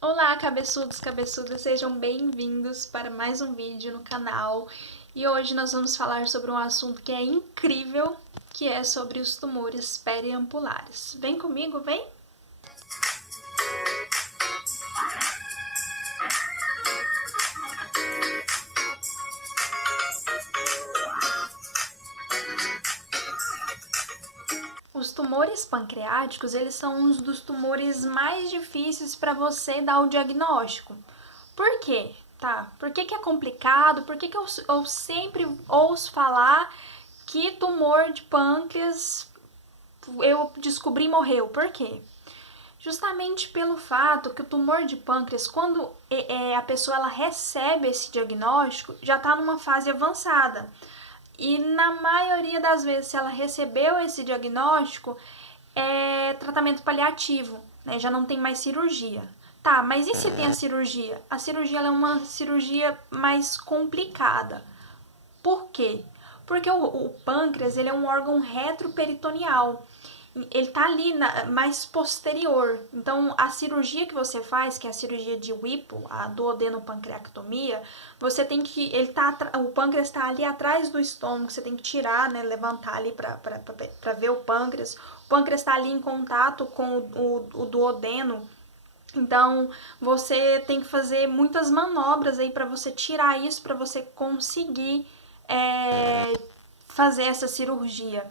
Olá, cabeçudos, cabeçudas, sejam bem-vindos para mais um vídeo no canal. E hoje nós vamos falar sobre um assunto que é incrível, que é sobre os tumores periampulares. Vem comigo, vem! Os tumores pancreáticos, eles são um dos tumores mais difíceis para você dar o diagnóstico. Por quê? Tá? Por que é complicado? Por que eu sempre ouço falar que tumor de pâncreas eu descobri e morreu? Por quê? Justamente pelo fato que o tumor de pâncreas, quando a pessoa ela recebe esse diagnóstico, já está numa fase avançada. E na maioria das vezes, se ela recebeu esse diagnóstico, é tratamento paliativo, né? Já não tem mais cirurgia. Tá, mas e se tem a cirurgia? A cirurgia ela é uma cirurgia mais complicada. Por quê? Porque o pâncreas ele é um órgão retroperitoneal. Ele tá ali mais posterior. Então, a cirurgia que você faz, que é a cirurgia de Whipple, a duodenopancreatomia, você tem que. O pâncreas está ali atrás do estômago, você tem que tirar, né? Levantar ali para ver o pâncreas. O pâncreas está ali em contato com o duodeno. Então, você tem que fazer muitas manobras aí para você tirar isso, para você conseguir fazer essa cirurgia.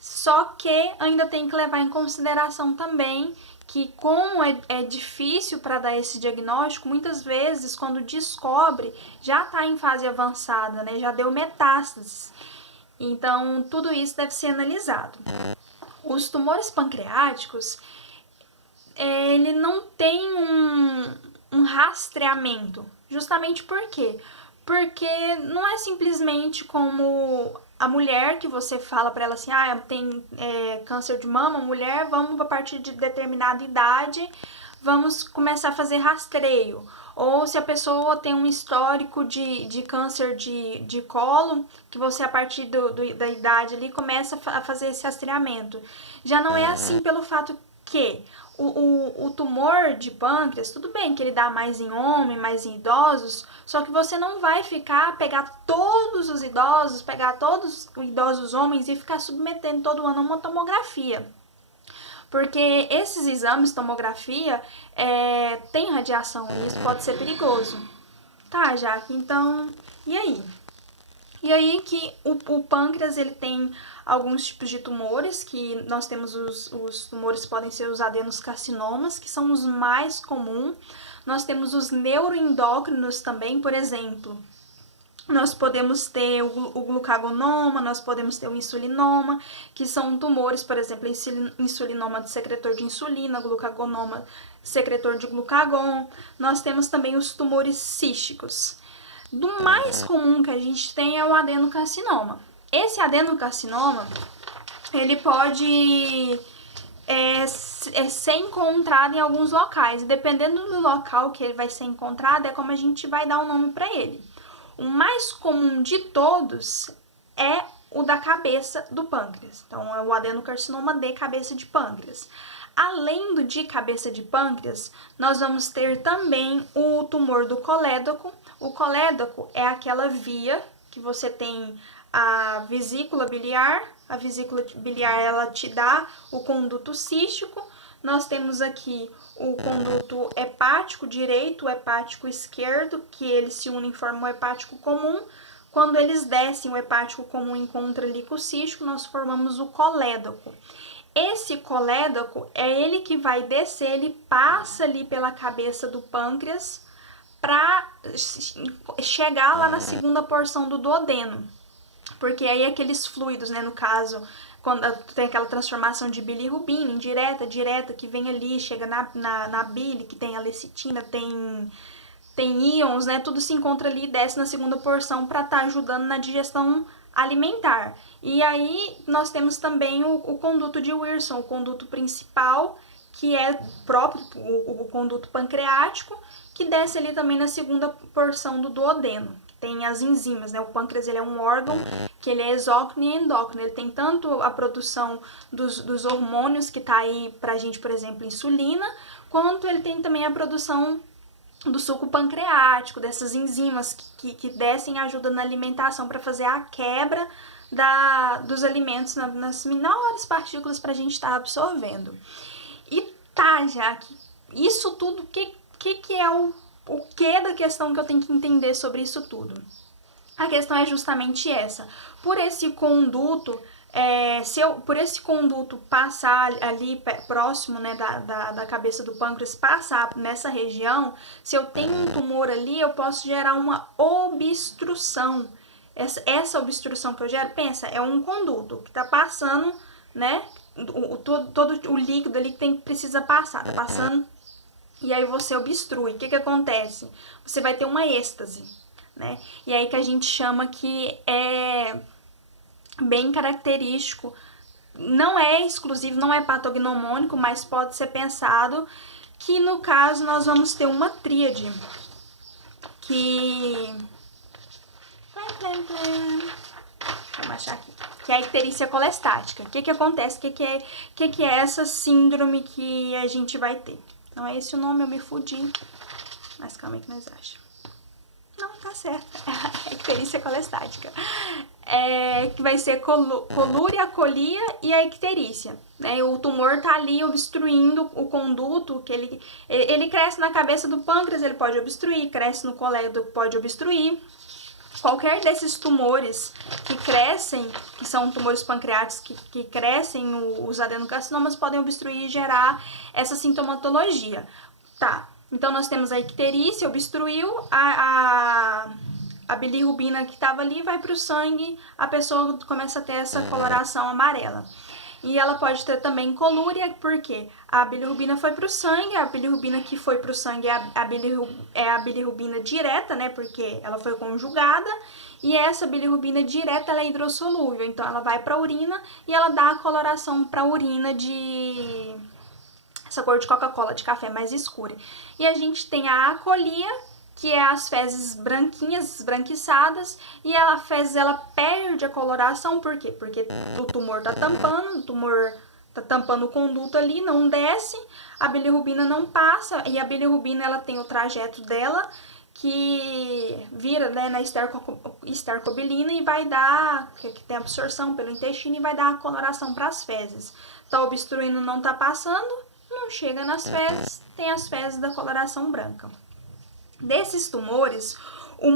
Só que ainda tem que levar em consideração também que como é difícil para dar esse diagnóstico, muitas vezes quando descobre já está em fase avançada, né? Já deu metástases. Então tudo isso deve ser analisado. Os tumores pancreáticos, ele não tem um rastreamento. Justamente por quê? Porque não é simplesmente como a mulher que você fala para ela assim, tem câncer de mama, mulher, vamos a partir de determinada idade, vamos começar a fazer rastreio. Ou se a pessoa tem um histórico de câncer de colo, que você a partir da idade ali começa a fazer esse rastreamento. Já não é assim pelo fato que o tumor de pâncreas, tudo bem que ele dá mais em homem, mais em idosos, só que você não vai pegar todos os idosos, pegar todos os idosos homens e ficar submetendo todo ano a uma tomografia. Porque esses exames, tomografia, tem radiação e isso pode ser perigoso. Tá, Jaque, então, e aí? E aí que o pâncreas ele tem alguns tipos de tumores, que nós temos os tumores que podem ser os adenoscarcinomas, que são os mais comuns. Nós temos os neuroendócrinos também, por exemplo. Nós podemos ter o glucagonoma, nós podemos ter o insulinoma, que são tumores, por exemplo, insulinoma de secretor de insulina, glucagonoma secretor de glucagon. Nós temos também os tumores císticos. Do mais comum que a gente tem é o adenocarcinoma. Esse adenocarcinoma, ele pode ser encontrado em alguns locais. E dependendo do local que ele vai ser encontrado, é como a gente vai dar o nome para ele. O mais comum de todos é o da cabeça do pâncreas. Então, é o adenocarcinoma de cabeça de pâncreas. Além do de cabeça de pâncreas, nós vamos ter também o tumor do colédoco. O colédoco é aquela via que você tem a vesícula biliar. A vesícula biliar ela te dá o conduto cístico. Nós temos aqui o conduto hepático direito, o hepático esquerdo, que eles se unem e formam o hepático comum. Quando eles descem, o hepático comum encontra ali com o cístico, nós formamos o colédoco. Esse colédoco é ele que vai descer, ele passa ali pela cabeça do pâncreas para chegar lá na segunda porção do duodeno. Porque aí aqueles fluidos, né, no caso, quando tem aquela transformação de bilirrubina indireta, direta, que vem ali, chega na bile, que tem a lecitina, tem íons, né, tudo se encontra ali e desce na segunda porção para estar ajudando na digestão alimentar. E aí nós temos também o conduto de Wilson, o conduto principal, que é próprio, o conduto pancreático, que desce ali também na segunda porção do duodeno. Tem as enzimas, né? O pâncreas ele é um órgão que ele é exócrino e endócrino. Ele tem tanto a produção dos hormônios que tá aí pra gente, por exemplo, insulina, quanto ele tem também a produção do suco pancreático, dessas enzimas que descem ajuda na alimentação para fazer a quebra dos alimentos nas menores partículas para a gente estar absorvendo. E tá, já que isso tudo, que é o que da questão que eu tenho que entender sobre isso tudo? A questão é justamente essa. Por esse conduto, por esse conduto passar ali próximo, né, da cabeça do pâncreas, passar nessa região, se eu tenho um tumor ali, eu posso gerar uma obstrução. Essa obstrução que eu gero, pensa, é um conduto que está passando, né, todo o líquido ali que precisa passar, tá passando, e aí você obstrui. O que acontece? Você vai ter uma êxtase, né? E aí que a gente chama que é bem característico, não é exclusivo, não é patognomônico, mas pode ser pensado que no caso nós vamos ter uma tríade que... Vamos achar aqui. Que é a icterícia colestática. O que acontece? O que é essa síndrome que a gente vai ter? Não é esse o nome, eu me fudi. Mas calma aí que nós achamos. Não, tá certo. É a icterícia colestática. Que vai ser colúria, colia e a icterícia. Né? O tumor tá ali obstruindo o conduto, que ele cresce na cabeça do pâncreas, ele pode obstruir, cresce no colédoco, pode obstruir. Qualquer desses tumores que crescem, que são tumores pancreáticos que crescem, os adenocarcinomas podem obstruir e gerar essa sintomatologia. Tá, então nós temos a icterícia, obstruiu, a bilirrubina que estava ali vai para o sangue, a pessoa começa a ter essa coloração amarela. E ela pode ter também colúria, porque a bilirrubina foi para o sangue, a bilirrubina que foi para o sangue é a bilirrubina direta, né, porque ela foi conjugada, e essa bilirrubina direta ela é hidrossolúvel, então ela vai para a urina e ela dá a coloração para a urina de essa cor de Coca-Cola, de café mais escura. E a gente tem a acolia, que é as fezes branquinhas, esbranquiçadas, e a fezes ela perde a coloração, por quê? Porque o tumor tá tampando o conduto ali, não desce, a bilirrubina não passa, e a bilirrubina ela tem o trajeto dela, que vira, né, na estercobilina e vai dar, que tem absorção pelo intestino, e vai dar a coloração para as fezes. Tá obstruindo, não tá passando, não chega nas fezes, tem as fezes da coloração branca. Desses tumores, o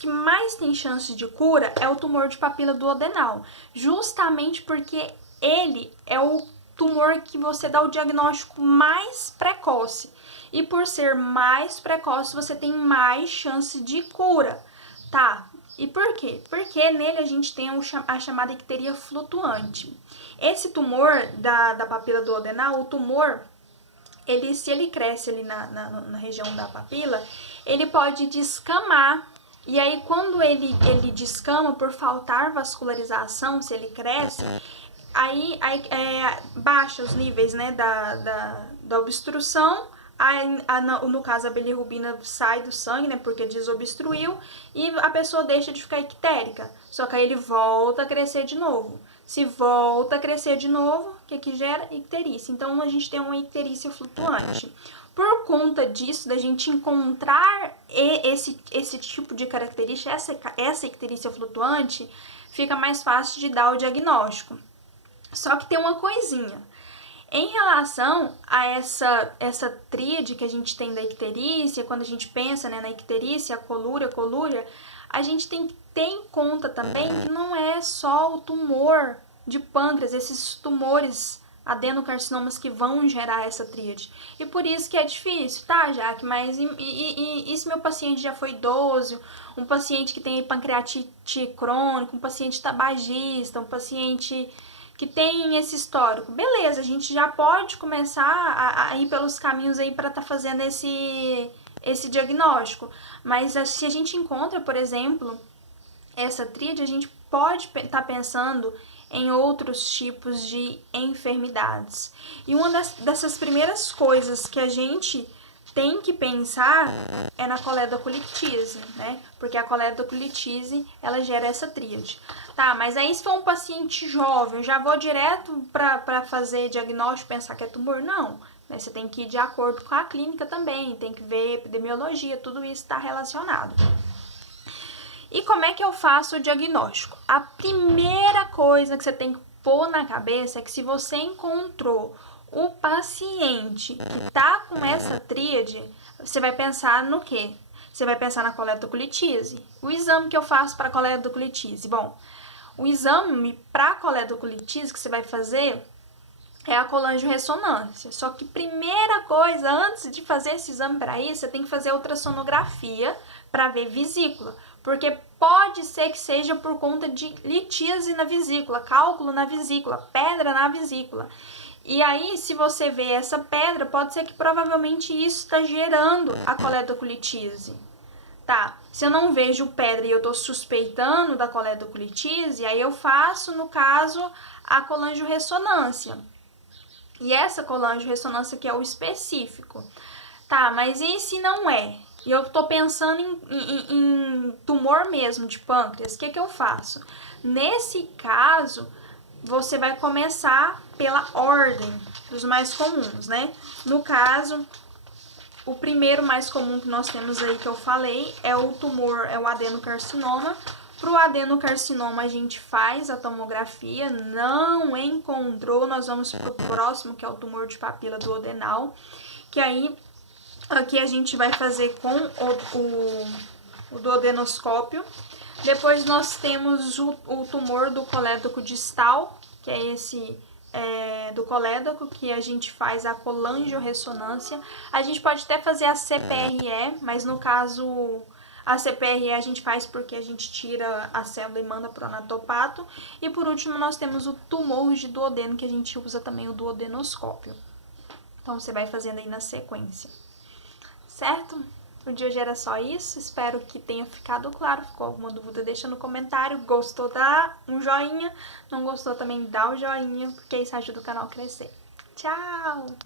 que mais tem chance de cura é o tumor de papila duodenal, justamente porque ele é o tumor que você dá o diagnóstico mais precoce. E por ser mais precoce, você tem mais chance de cura, tá? E por quê? Porque nele a gente tem a chamada icteria flutuante. Esse tumor da papila duodenal, o tumor, se ele cresce ali na região da papila, ele pode descamar. E aí, quando ele descama por faltar vascularização, se ele cresce, aí baixa os níveis, né, da obstrução. No caso, a bilirrubina sai do sangue, né, porque desobstruiu, e a pessoa deixa de ficar ictérica. Só que aí ele volta a crescer de novo. Se volta a crescer de novo, o que gera? Icterícia. Então, a gente tem uma icterícia flutuante. Por conta disso, da gente encontrar esse tipo de característica, essa icterícia flutuante, fica mais fácil de dar o diagnóstico. Só que tem uma coisinha. Em relação a essa tríade que a gente tem da icterícia, quando a gente pensa, né, na icterícia, a colúria, a gente tem que ter em conta também que não é só o tumor de pâncreas, esses tumores adenocarcinomas que vão gerar essa tríade. E por isso que é difícil, tá, Jaque? Mas e se meu paciente já foi idoso, um paciente que tem pancreatite crônica, um paciente tabagista, um paciente que tem esse histórico? Beleza, a gente já pode começar a ir pelos caminhos aí para estar fazendo esse diagnóstico. Mas se a gente encontra, por exemplo, essa tríade, a gente pode estar pensando em outros tipos de enfermidades. E uma dessas primeiras coisas que a gente tem que pensar é na coledocolitise, né? Porque a coledocolitise, ela gera essa tríade. Tá, mas aí se for um paciente jovem, já vou direto para fazer diagnóstico, pensar que é tumor? Não. né? Você tem que ir de acordo com a clínica também, tem que ver epidemiologia, tudo isso está relacionado. E como é que eu faço o diagnóstico? A primeira coisa que você tem que pôr na cabeça é que se você encontrou o paciente que tá com essa tríade, você vai pensar no quê? Você vai pensar na coletocolitise. O exame que eu faço para coletocolitise? Bom, o exame para coletocolitise que você vai fazer é a colangiorressonância. Só que primeira coisa, antes de fazer esse exame para isso, você tem que fazer ultrassonografia para ver vesícula, porque pode ser que seja por conta de litíase na vesícula, cálculo na vesícula, pedra na vesícula. E aí, se você vê essa pedra, pode ser que provavelmente isso está gerando a coletocolitise. Tá, se eu não vejo pedra e eu tô suspeitando da coletocolitise, aí eu faço, no caso, a colangiorressonância. E essa colangiorressonância aqui é o específico. Tá, mas e se não é? E eu tô pensando em tumor mesmo de pâncreas, o que eu faço? Nesse caso, você vai começar pela ordem dos mais comuns, né? No caso, o primeiro mais comum que nós temos aí que eu falei é o tumor, é o adenocarcinoma. Para o adenocarcinoma a gente faz a tomografia, não encontrou, nós vamos para o próximo, que é o tumor de papila duodenal, que aí aqui a gente vai fazer com o duodenoscópio. Depois nós temos o tumor do colédoco distal, que é esse do colédoco, que a gente faz a colangiorressonância. A gente pode até fazer a CPRE, mas no caso a CPRE a gente faz porque a gente tira a célula e manda para o anatopato. E por último nós temos o tumor de duodeno, que a gente usa também o duodenoscópio. Então você vai fazendo aí na sequência. Certo? O de hoje era só isso, espero que tenha ficado claro. Ficou alguma dúvida, deixa no comentário. Gostou, dá um joinha. Não gostou também, dá o joinha, porque isso ajuda o canal a crescer. Tchau!